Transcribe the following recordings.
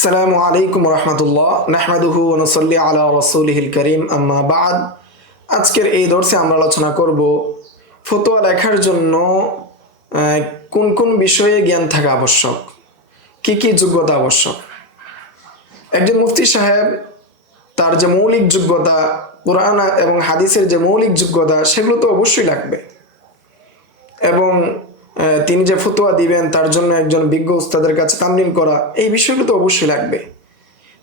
আসসালামু আলাইকুম রহমতুল্লাহ নাহমাদুহু ওয়া নুসাল্লি আলা রাসূলিহিল কারীম আম্মা বাদ। আজকের এই দর্শে আমরা আলোচনা করব ফতোয়া লেখার জন্য কোন কোন বিষয়ে জ্ঞান থাকা আবশ্যক, কি কি যোগ্যতা আবশ্যক। একজন মুফতি সাহেব তার যে মৌলিক যোগ্যতা, কোরআন এবং হাদিসের যে মৌলিক যোগ্যতা, সেগুলো তো অবশ্যই লাগবে। এবং তিনি যে ফতোয়া দিবেন তার জন্য একজন বিজ্ঞ উস্তাদের কাছে তামলিন করা, এই বিষয়গুলো তো অবশ্যই লাগবে।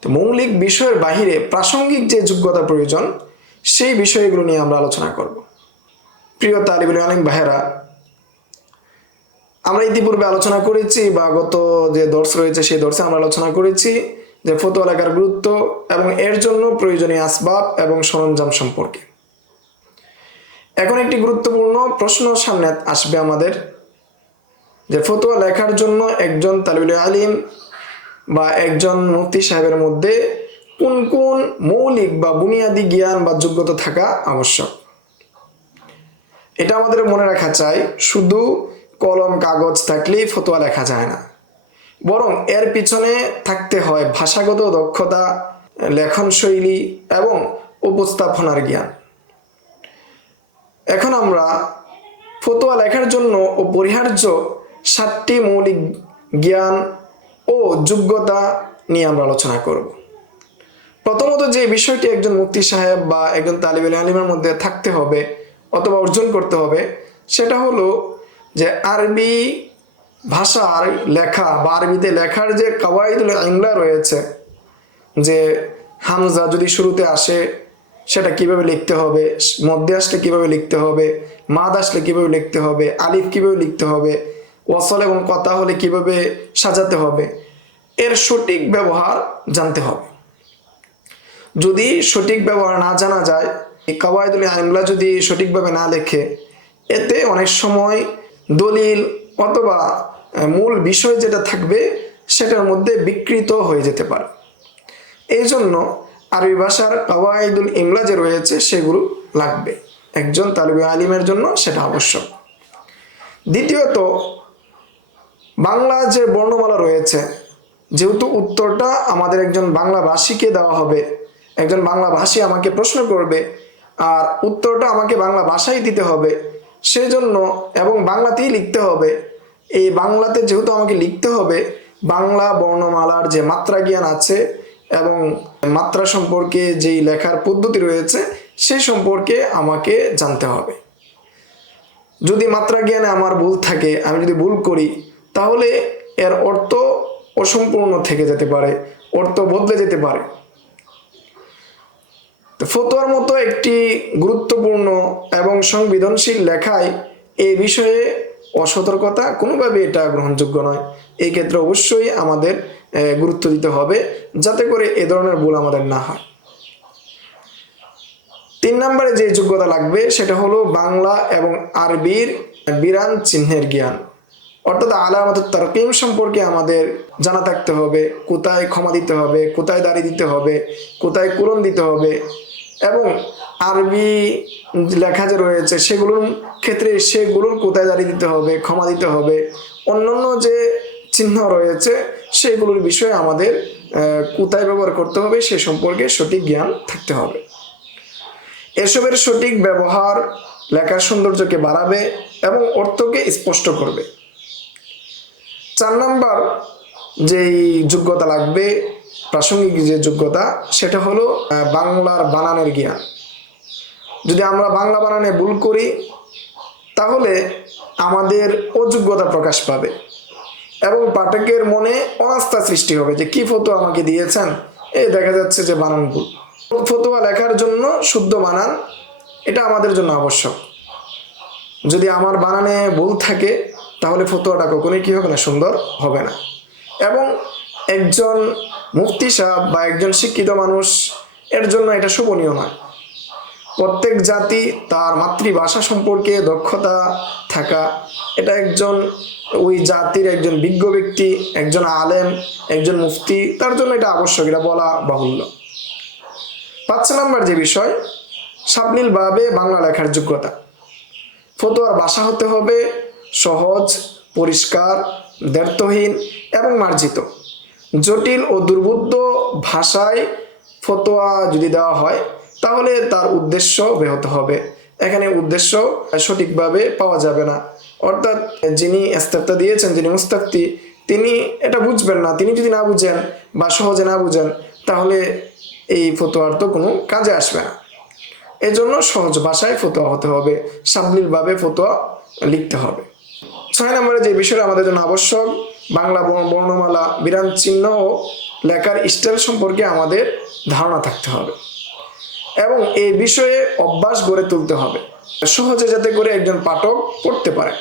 তো মৌলিক বিষয়ের বাহিরে প্রাসঙ্গিক যে যোগ্যতা প্রয়োজন, সেই বিষয়গুলো নিয়ে আমরা আলোচনা করব। প্রিয় তালিবুল ইলম ভাইয়েরা, আমরা ইতিপূর্বে আলোচনা করেছি বা গত যে দর্শ রয়েছে সেই দর্শে আমরা আলোচনা করেছি যে ফতোয়া লেখার গুরুত্ব এবং এর জন্য প্রয়োজনীয় আসবাব এবং সরঞ্জাম সম্পর্কে। এখন একটি গুরুত্বপূর্ণ প্রশ্ন সামনে আসবে আমাদের, যে ফতোয়া লেখার জন্য একজন তালিবুল ইলম বা একজন মুফতি সাহেবের মধ্যে কোন কোন মৌলিক বা বুনিয়াদি জ্ঞান বা যোগ্যতা থাকা আবশ্যক। এটা আমাদের মনে রাখা চাই, শুধু কলম কাগজ থাকলেই ফতোয়া লেখা যায় না, বরং এর পিছনে থাকতে হয় ভাষাগত দক্ষতা, লেখন শৈলী এবং উপস্থাপনার জ্ঞান। এখন আমরা ফতোয়া লেখার জন্য অপরিহার্য 7টি মৌলিক জ্ঞান ও যোগ্যতা নিয়ে আমরা আলোচনা করব। প্রথমত যে বিষয়টি একজন মুফতি সাহেব বা একজন তালিবুল ইলমের মধ্যে থাকতে হবে অথবা অর্জন করতে হবে, সেটা হলো যে আরবি ভাষার লেখা বা আরবিতে লেখার যে কাওয়াইদুল ইমলা রয়েছে, যে হামজা যদি শুরুতে আসে সেটা কিভাবে লিখতে হবে, মধ্যে আসলে কিভাবে লিখতে হবে, মাদ আসলে কিভাবে লিখতে হবে, আলিফ কিভাবে লিখতে হবে, ওয়াসল এবং কথা হলে কিভাবে সাজাতে হবে, এর সঠিক ব্যবহার জানতে হবে। যদি সঠিক ব্যবহার না জানা যায়, কাওয়াইদুল ইমলা যদি সঠিকভাবে না লেখে, এতে অনেক সময় দলিল অথবা মূল বিষয় যেটা থাকবে সেটার মধ্যে বিকৃত হয়ে যেতে পারে। এই জন্য আরবি ভাষার কাওয়াইদুল ইমলা যে রয়েছে সেগুলো লাগবে, একজন তালিবে আলিমের জন্য সেটা আবশ্যক। দ্বিতীয়ত, বাংলা যে বর্ণমালা রয়েছে, যেহেতু উত্তরটা আমাদের একজন বাংলা ভাষীকে দেওয়া হবে, একজন বাংলা ভাষী আমাকে প্রশ্ন করবে আর উত্তরটা আমাকে বাংলা ভাষায় দিতে হবে, সেজন্য এবং বাংলাতেই লিখতে হবে। এই বাংলাতে যেহেতু আমাকে লিখতে হবে, বাংলা বর্ণমালার যে মাত্রা জ্ঞান আছে এবং মাত্রা সম্পর্কে যেই লেখার পদ্ধতি রয়েছে সেই সম্পর্কে আমাকে জানতে হবে। যদি মাত্রা জ্ঞানে আমার ভুল থাকে, আমি যদি ভুল করি, তাহলে এর অর্থ অসম্পূর্ণ থেকে যেতে পারে, অর্থ বদলে যেতে পারে। তো ফতোয়ার মতো একটি গুরুত্বপূর্ণ এবং সংবেদনশীল লেখায় এই বিষয়ে অসতর্কতা কোনোভাবে এটা গ্রহণযোগ্য নয়। এই ক্ষেত্রে অবশ্যই আমাদের গুরুত্ব দিতে হবে, যাতে করে এ ধরনের ভুল আমাদের না হয়। 3 নম্বরে যে যোগ্যতা লাগবে সেটা হলো বাংলা এবং আরবির বিরান চিহ্নের জ্ঞান, অর্থাৎ আলামাতুত তারকিম সম্পর্কে আমাদের জানা থাকতে হবে। কোথায় ক্ষমা দিতে হবে, কোথায় দাড়ি দিতে হবে, কোথায় কুরন দিতে হবে, এবং আরবি লেখা যে রয়েছে সেগুলোর ক্ষেত্রে সেগুলোর কোথায় দাড়ি দিতে হবে, ক্ষমা দিতে হবে, অন্যান্য যে চিহ্ন রয়েছে সেগুলোর বিষয়ে আমাদের কোথায় ব্যবহার করতে হবে সে সম্পর্কে সঠিক জ্ঞান থাকতে হবে। এসবের সঠিক ব্যবহার লেখার সৌন্দর্যকে বাড়াবে এবং অর্থকে স্পষ্ট করবে। 4 নম্বর যেই যোগ্যতা লাগবে, প্রাসঙ্গিক যে যোগ্যতা, সেটা হলো বাংলার বানানের জ্ঞান। যদি আমরা বাংলা বানানে ভুল করি তাহলে আমাদের অযোগ্যতা প্রকাশ পাবে এবং পাঠকের মনে অনাস্থা সৃষ্টি হবে যে কি ফতোয়া আমাকে দিয়েছেন, এই দেখা যাচ্ছে যে বানান ভুল। ফতোয়া লেখার জন্য শুদ্ধ বানান এটা আমাদের জন্য আবশ্যক। যদি আমার বানানে ভুল থাকে তাহলে ফতোয়াটা কখনোই কি হবে না, সুন্দর হবে না। এবং একজন মুফতি সাহেব বা একজন শিক্ষিত মানুষ এর জন্য এটা শোভনীয় নয়। প্রত্যেক জাতি তার মাতৃভাষা সম্পর্কে দক্ষতা থাকা, এটা একজন ওই জাতির একজন বিজ্ঞ ব্যক্তি, একজন আলেম, একজন মুফতি, তার জন্য এটা আবশ্যক, এটা বলা বাহুল্য। 5 নম্বর যে বিষয়, সাবলীলভাবে বাংলা লেখার যোগ্যতা। ফতোয়ার ভাষা হতে হবে সহজ, পরিষ্কার, দ্ব্যর্থহীন এবং মার্জিত। জটিল ও দুর্বোধ্য ভাষায় ফতোয়া যদি দেওয়া হয় তাহলে তার উদ্দেশ্য ব্যাহত হবে। এখানে উদ্দেশ্য সঠিকভাবে পাওয়া যাবে না, অর্থাৎ যিনি ইস্তেফতা দিয়েছেন, যিনি মুস্তাফতি, তিনি এটা বুঝবেন না। তিনি যদি না বুঝেন বা সহজে না বুঝেন তাহলে এই ফতোয়ার তো কোনো কাজে আসবে না। এজন্য সহজ ভাষায় ফতোয়া হতে হবে, সাবলীলভাবে ফতোয়া লিখতে হবে। 6 নম্বরে যে বিষয়টা আমাদের জন্য আবশ্যক, বাংলা বর্ণমালা, বিরাম চিহ্ন ও লেখার স্টাইল সম্পর্কে আমাদের ধারণা থাকতে হবে এবং এই বিষয়ে অভ্যাস গড়ে তুলতে হবে, সহজে যাতে করে একজন পাঠক পড়তে পারে।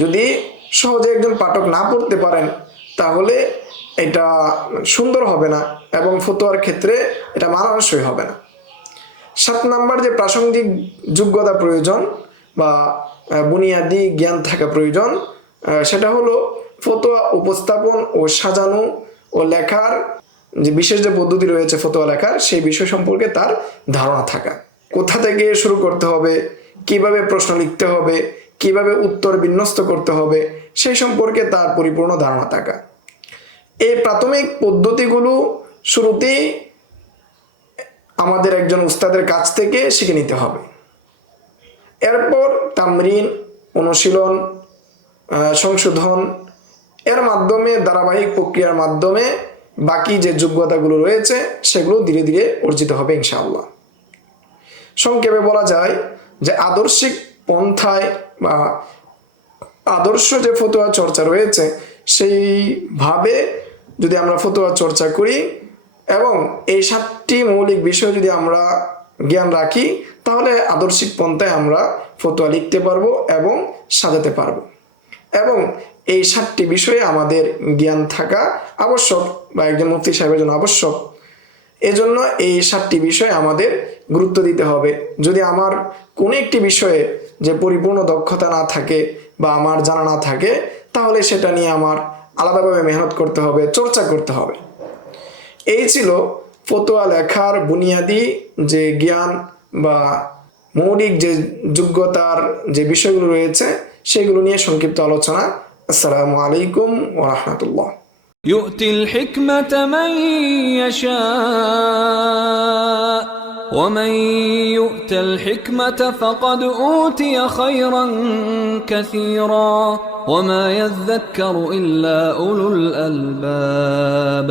যদি সহজে একজন পাঠক না পড়তে পারেন তাহলে এটা সুন্দর হবে না এবং ফতোয়ার ক্ষেত্রে এটা মানানসই হবে না। 7 নম্বর যে প্রাসঙ্গিক যোগ্যতা প্রয়োজন বা বুনিয়াদি জ্ঞান থাকা প্রয়োজন, সেটা হলো ফতোয়া উপস্থাপন ও সাজানো ও লেখার যে বিশেষ যে পদ্ধতি রয়েছে ফতোয়া লেখার, সেই বিষয় সম্পর্কে তার ধারণা থাকা। কোথা থেকে শুরু করতে হবে, কিভাবে প্রশ্ন লিখতে হবে, কিভাবে উত্তর বিন্যস্ত করতে হবে, সেই সম্পর্কে তার পরিপূর্ণ ধারণা থাকা। এই প্রাথমিক পদ্ধতিগুলো শুরুতেই আমাদের একজন উস্তাদের কাছ থেকে শিখে নিতে হবে। এরপর তামরিন, অনুশীলন, সংশোধন এর মাধ্যমে, ধারাবাহিক প্রক্রিয়ার মাধ্যমে বাকি যে যোগ্যতাগুলো রয়েছে সেগুলো ধীরে ধীরে অর্জিত হবে ইনশাআল্লাহ। সংক্ষেপে বলা যায় যে আদর্শিক পন্থায় বা আদর্শ যে ফতোয়া চর্চা রয়েছে সেইভাবে যদি আমরা ফতোয়া চর্চা করি এবং এই 7টি মৌলিক বিষয় যদি আমরা জ্ঞান রাখি তাহলে আদর্শিক পন্থায় আমরা ফতোয়া লিখতে পারবো এবং সাজাতে পারবো। এবং এই 7টি বিষয়ে আমাদের জ্ঞান থাকা আবশ্যক বা একজন মুফতি সাহেবের জন্য আবশ্যক। এজন্য এই 7টি বিষয়ে আমাদের গুরুত্ব দিতে হবে। যদি আমার কোনো একটি বিষয়ে যে পরিপূর্ণ দক্ষতা না থাকে বা আমার জানা না থাকে তাহলে সেটা নিয়ে আমার আলাদাভাবে মেহনত করতে হবে, চর্চা করতে হবে। এই ছিল ফতোয়া লেখার বুনিয়াদি যে জ্ঞান বা মৌলিক যে যোগ্যতার যে বিষয়গুলো রয়েছে সেগুলো নিয়ে সংক্ষিপ্ত আলোচনা। আসসালামু আলাইকুম ওয়া রাহমাতুল্লাহ। يؤتي الحكمة من يشاء ومن يؤت الحكمة فقد أوتي خيرا كثيرا وما يذكر إلا أولو الألباب